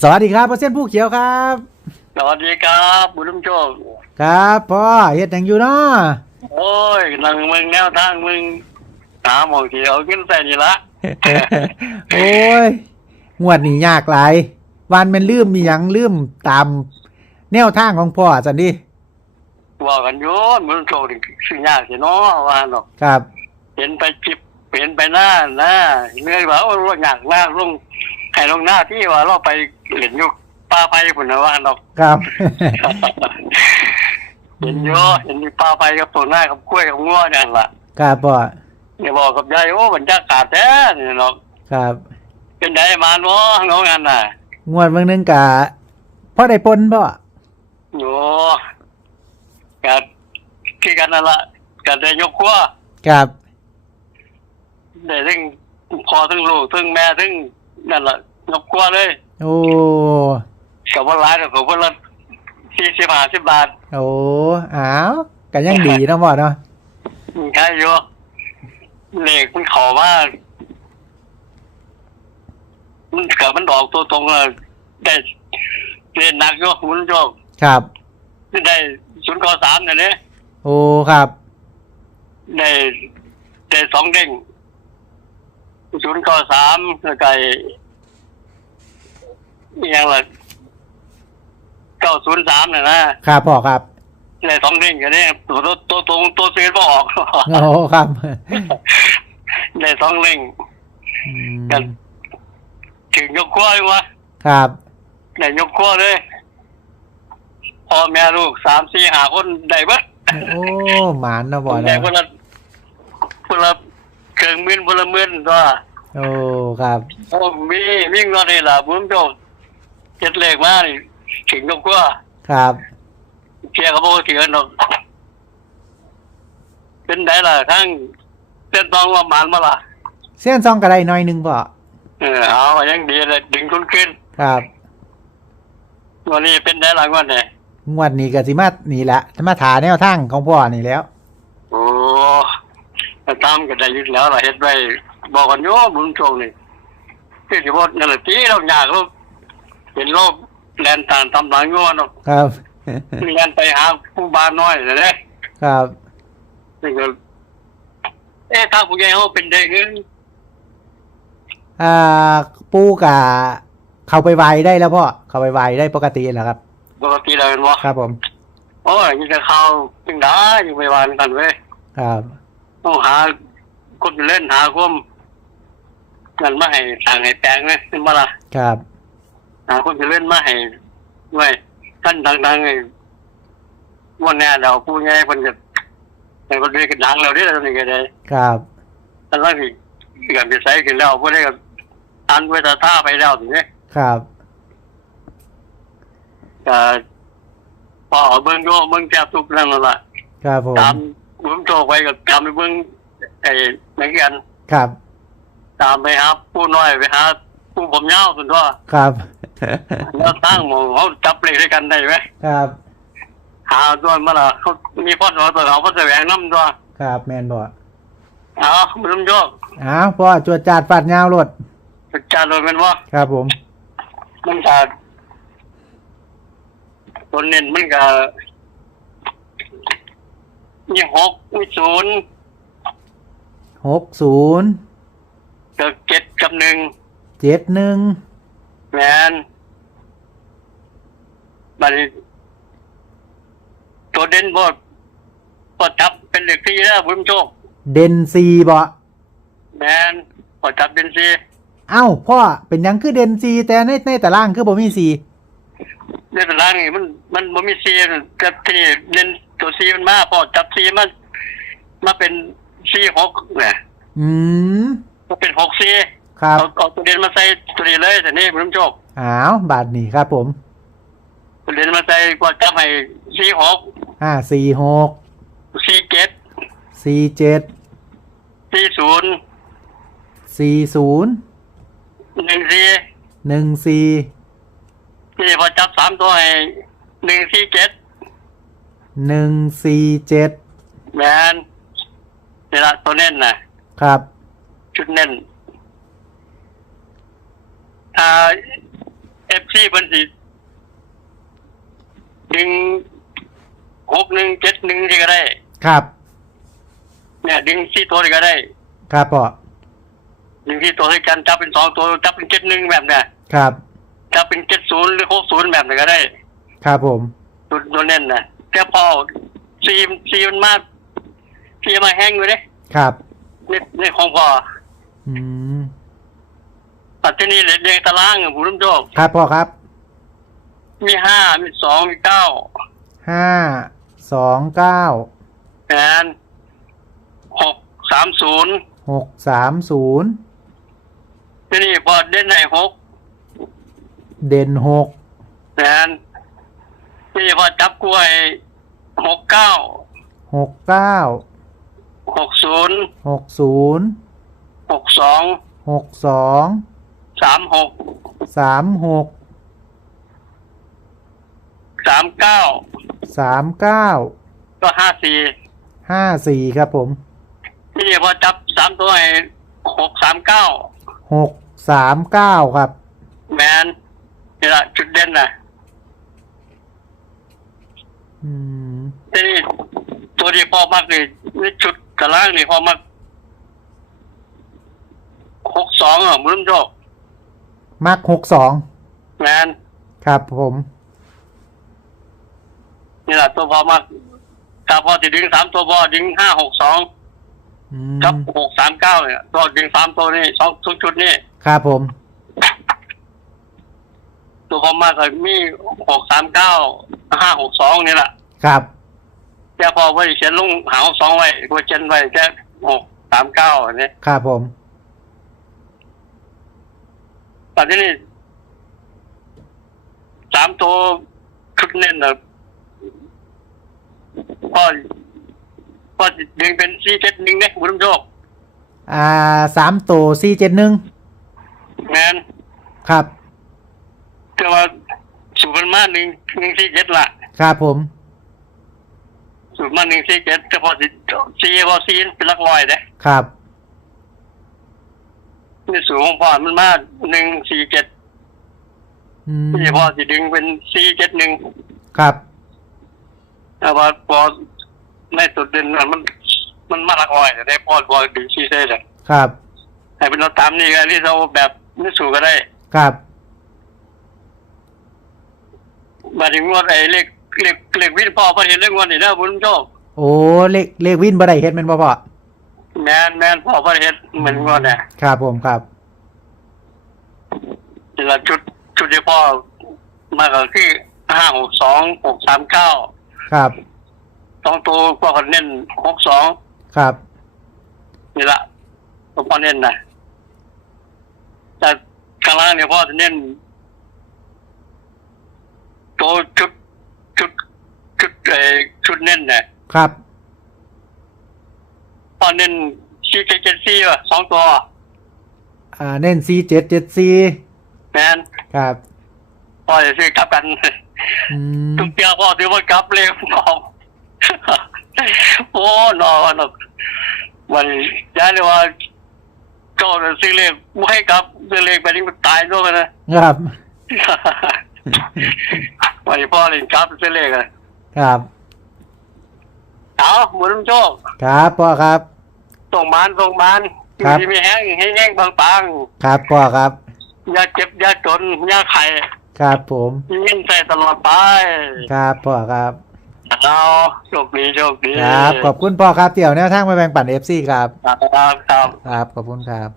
สวัสดีครับเปอร์เซ็นต์ผู้เขียวครับ สวัสดีครับบุญลุงโชคครับพ่อเฮ็ดหยังอยู่เนาะโอ้ยนั่งมึงแนวทางมึงหาหมองที่เอาขึ้นใส่นี่ละ โอ้ยงวดนี้ยากหลายวันแมันลืมมีหยังลืมตาม แนวทางของพ่อจันดิว่ากันโยนบุญลุงโชคนี่สิ่งยากสิเนาะว่าเนาะครับ เห็นไปจิบเห็นไปหน้าหน้าเหนื่อยว่าโอ้ยยากมากลง ให้ลงหน้าที่ว่าเราไปเล่นอยู่ป่าไปพุ่นนะว่าเนาะครับ เห็นโยเห็นมีป่าไปกับตัวหน้ากับกล้วยกับง้อนั่นล่ะครับพ่อเนี่ยบอกกับยายโอ้บรรยากาศแท้นี่เนาะครับ เป็นไดมาเนาะเงางานน่ะ งวดเบิ่งหนึงกะพ่อได้ปนพ่อโอ้กัดที่กันนั่นละกัดได้ยกครัวครับได้ทั้งพอทั้งลูกทั้งแม่ทั้งนั่นละ ยกครัวเลย โอ้กับว่าร้ายแต่กับว่าละสี่สิบห้าสิบบาทโอ้อ้าวก็ยังดีเนาะพ่อเนาะใช่อยู่เหล็กมันเข่ามากมันกับมันดอกตัวตรงอะได้เรียนหนักอยู่คุณโจกครับได้ศูนย์กสามเนี่ยเนี่ยโอ้ครับได้ได้สองเด้งศูนย์กสามแล้วก็ไอ้อีกอย่างละเก้าศูนย์สามเนี่ยนะครับพ่อครับได้สองเด้งกันเนี่ยตัวตัวตัวตรงตัวซื้อไม่ออกโอ้ครับได้สองเด้งอืมกันถึงยกขั้วเลยวะครับได้ยกขั้วเลยพ่อแม่ลูกสามสี่หาคนได้เบิดโอ้หมานเนาะพ่อได้เนาะคนละคนละเกิงหมื่นคนละหมื่นตัวโอ้ครับโอ้มีมีเงินนี่ล่ะบุ้มโจก เจ็ดเลขมานี่ถึงยกขั้วครับเชียร์เขาบอกว่าเถือนดอกเป็นไงล่ะทั้งเส้นตองว่าหมานมาล่ะ เส้นซองกระไดหน่อยหนึงพ่อเออเอายังดีเลยดึงทุนขึ้นครับวันนี้เป็นได้หลังวันเนี่ยงวดนี้ก็สิมานี่แหละจะมาถาแนวทางของพ่อนี่แล้ว โอ้ตามกันได้อยึดแล้วล่ะเฮ็ดไว้บอกกันโยบุญโชคนี่ที่สิบ่นั่นแหละที่เราอยากเรา เป็นโรคแลนตานตำหลังโยนเนาะครับเรียนไปหาผู้บ้านน้อยเลยเด้ครับนี่ก็เอ๊ะถ้าผู้ใหญ่เขาเป็นเด็กนี่อ่าปูกะเข้าไปไวได้แล้วพ่อเข้าไปไวได้ปกติแล้วครับ ปกติเราเป็นว่าครับผมโอ้ยมีแต่ข่าวจึงได้อยู่ไปวานกันเว้ยครับต้องหาคนไปเล่นหาความนั่นมาให้สั่งให้แปลงนะเป็นมาละครับ หาคนไปเล่นมาให้ด้วยท่านดังๆไอ้วันนี้เราผู้ใหญ่คนจะแต่คนนี้ก็ดังเราได้แล้วนี่ก็ได้ครับแต่ละทีเกิดไปใส่กันแล้วพวกนี้ก็อันไว้ตาท่าไปแล้วทีนี้ครับก็พอเอาเบิ้งโยเบิ้งแก้ทุกนั่นนั่นล่ะครับผมตามบุ้มโจกไว้ก็ตามไปเบิ้งไอ้เหมือนกันครับ ตามไปหาผู้น้อยไปหาผู้ผมยาวสุดว่าครับ แล้วตั้งหมองเขาจับเลขด้วยกันได้ไหมครับ หาตัวมาละเขามีพ่อตัวตัวเขาพ่อแสวงน้ำตัวครับแมนพ่อเอาบุ้มโจกอ้าวพ่อจวดจาดฟัดยาวรถจานโดยเป็นว่าครับผมมันจะตัวเน้นมันก็มีหกมีศูนย์หกศูนย์กับเจ็ดกับหนึ่งเจ็ดหนึ่ง แมนบัดนี้ตัวเด่นบดพอจับเป็นเหล็กที่แล้วบุญโชคเด่นซีบ่แมนพอจับเป็นสีเอ้าพ่อเป็นหยังคือเด่นซีแต่ในในตารางคือบ่มีซีในตารางนี่มัน มันบ่มีสีกับที่เล่นตัวสีมันมาพอจับสีมันมาเป็นสีหกเนี่ยอืมมาเป็นหกสี ครับเอาเอาตัวเด่นมาใส่ตัวนี้เลยแต่นี่บุญโชคอ้าวบาทนี้ครับผมตัวเด่นมาใส่กว่าจับให้สีหกห้าสี่หกสีเจ็ดสี่เจ็ดสีศูนย์สี่ศูนย์หนึ่งสีหนึ่งสี่นี่พอจับสามตัวให้หนึ่งสี่เจ็ดหนึ่งสี่เจ็ดแมนนี่ละตัวเน้นนะครับ ชุดเน้น ถ้าเอฟซีเพิ่นสิดึงหกหนึ่งเจ็ดหนึ่งที่ก็ได้ครับ เนี่ยดึงสี่ตัวที่ก็ได้ครับพ่อดึงสี่ตัวด้วยกันจับเป็นสองตัวจับเป็นเจ็ดหนึ่งแบบเนี่ยครับจับเป็นเจ็ดศูนย์หรือหกศูนย์แบบไหนก็ได้ครับผมตัวตัวเน้นนะแต่พอซีมซีมันมากซีมาแห้งอยู่เด้ครับในในของพออืม ปัจจุบันเลยเรียงตารางอะผู้ร่วมโชคครับพ่อครับมีห้ามีสองมีเก้าห้าสองเก้าแอนหกสามศูนย์หกสามศูนย์ที่นี่พอเด่นในหกเด่นหกแอนที่นี่พอจับกล้วยหกเก้าหกเก้าหกศูนย์หกศูนย์หกสองหกสอง สามหกสามหกสามเก้าสามเก้าก็ห้าสี่ห้าสี่ครับผมที่นี่พอจับสามตัวให้หกสามเก้าหกสามเก้าครับ แมนนี่แหละจุดเด่นนะอืมที่นี่ตัวที่พ่อมักนี่นี่จุดตารางนี่พ่อมักหกสองอะมึงโจก มักหกสองแมนครับผมนี่แหละตัวพ่อมักถ้าพอจะดึงสามตัวพอดึงห้าหกสองอืมกับหกสามเก้าเนี่ยตัวดึงสามตัวนี่สองทุกชุดนี่ครับผม ตัวพ่อมักก็มีหกสามเก้าห้าหกสองนี่แหละครับแต่พอไว้เขียนลงหาสองไว้กูเขียนไว้แค่หกสามเก้าอันนี้ครับผม ตอนนี้นี่สามตัวชุดเน้นนะก็ก็ดึงเป็นซีเจ็ดหนึ่งเนี่ยบุญโชคอ่าสามตัวสี่เจ็ดหนึ่งแมนครับ แต่ว่าสูบมันมาหนึ่งหนึ่งซีเจ็ดละครับผมสูบมาหนึ่งซีเจ็ดแต่พอซีซีพอซีเป็นหลักลอยเด้ครับ นี่สูงของพ่อมันมาหนึ่งสี่เจ็ดอืมที่พ่อสิดึงเป็นซีเจ็ดหนึ่งครับ แต่ว่าพอในสุดเด่นมันมัน มันมาหลักลอยแต่ได้พอพอดึงซีเซ่เลยครับ ให้เป็นเราตามนี่กันที่เราแบบนี่สูก็ได้ครับ มาถึงงวดไอ้เลขเลขเลขวินพ่อพอเห็นเลขงวดนี่นะบุญโชคโอ้เลขเลขวินบ่ได้เฮ็ดแม่นบ่พ่อ แมนแมนพ่อพอเห็นเหมือนงวดเนี่ยครับผมครับนี่ละชุดชุดที่พ่อมาก็คือห้าหกสองหกสามเก้าครับสองตัวพ่อก็เน้นหกสองครับนี่ละตัวพ่อเน้นนะแต่ข้างล่างเนี่ยพ่อจะเน้นตัวชุดชุดชุดเออชุดเน้นเนี่ยครับ พ่อเน้นซีเจเจซีว่ะสองตัวอ่าเน้นสี่เจ็ดเจ็ดสี่แมนครับพ่อจะซื้อกลับกันอืมทุกเที่ยวพ่อถือว่ากลับเลยพ่อโอ้นอนหรอกมันย้ายเลยว่าเจ้าน่ะซื้อเลขไม่ให้กลับซื้อเลขไปนี่มันตายด้วยกันนะครับ วันนี้พ่อเลยกลับซื้อเลขอะครับ เอาบุญโชคครับพ่อครับ ส่งมานส่งมานครับ มีแห้งให้แห้งบางปังครับพ่อครับๆอย่าเจ็บอย่าจนอย่าไข่ครับผมยิ่งใส่ตลอดไปครับพ่อครับเอาโชคดีโชคดีครับขอบคุณพ่อครับเตี่ยวแนวทางมาแบ่งปันเอฟซีครับครับครับ ครับขอบคุณครับ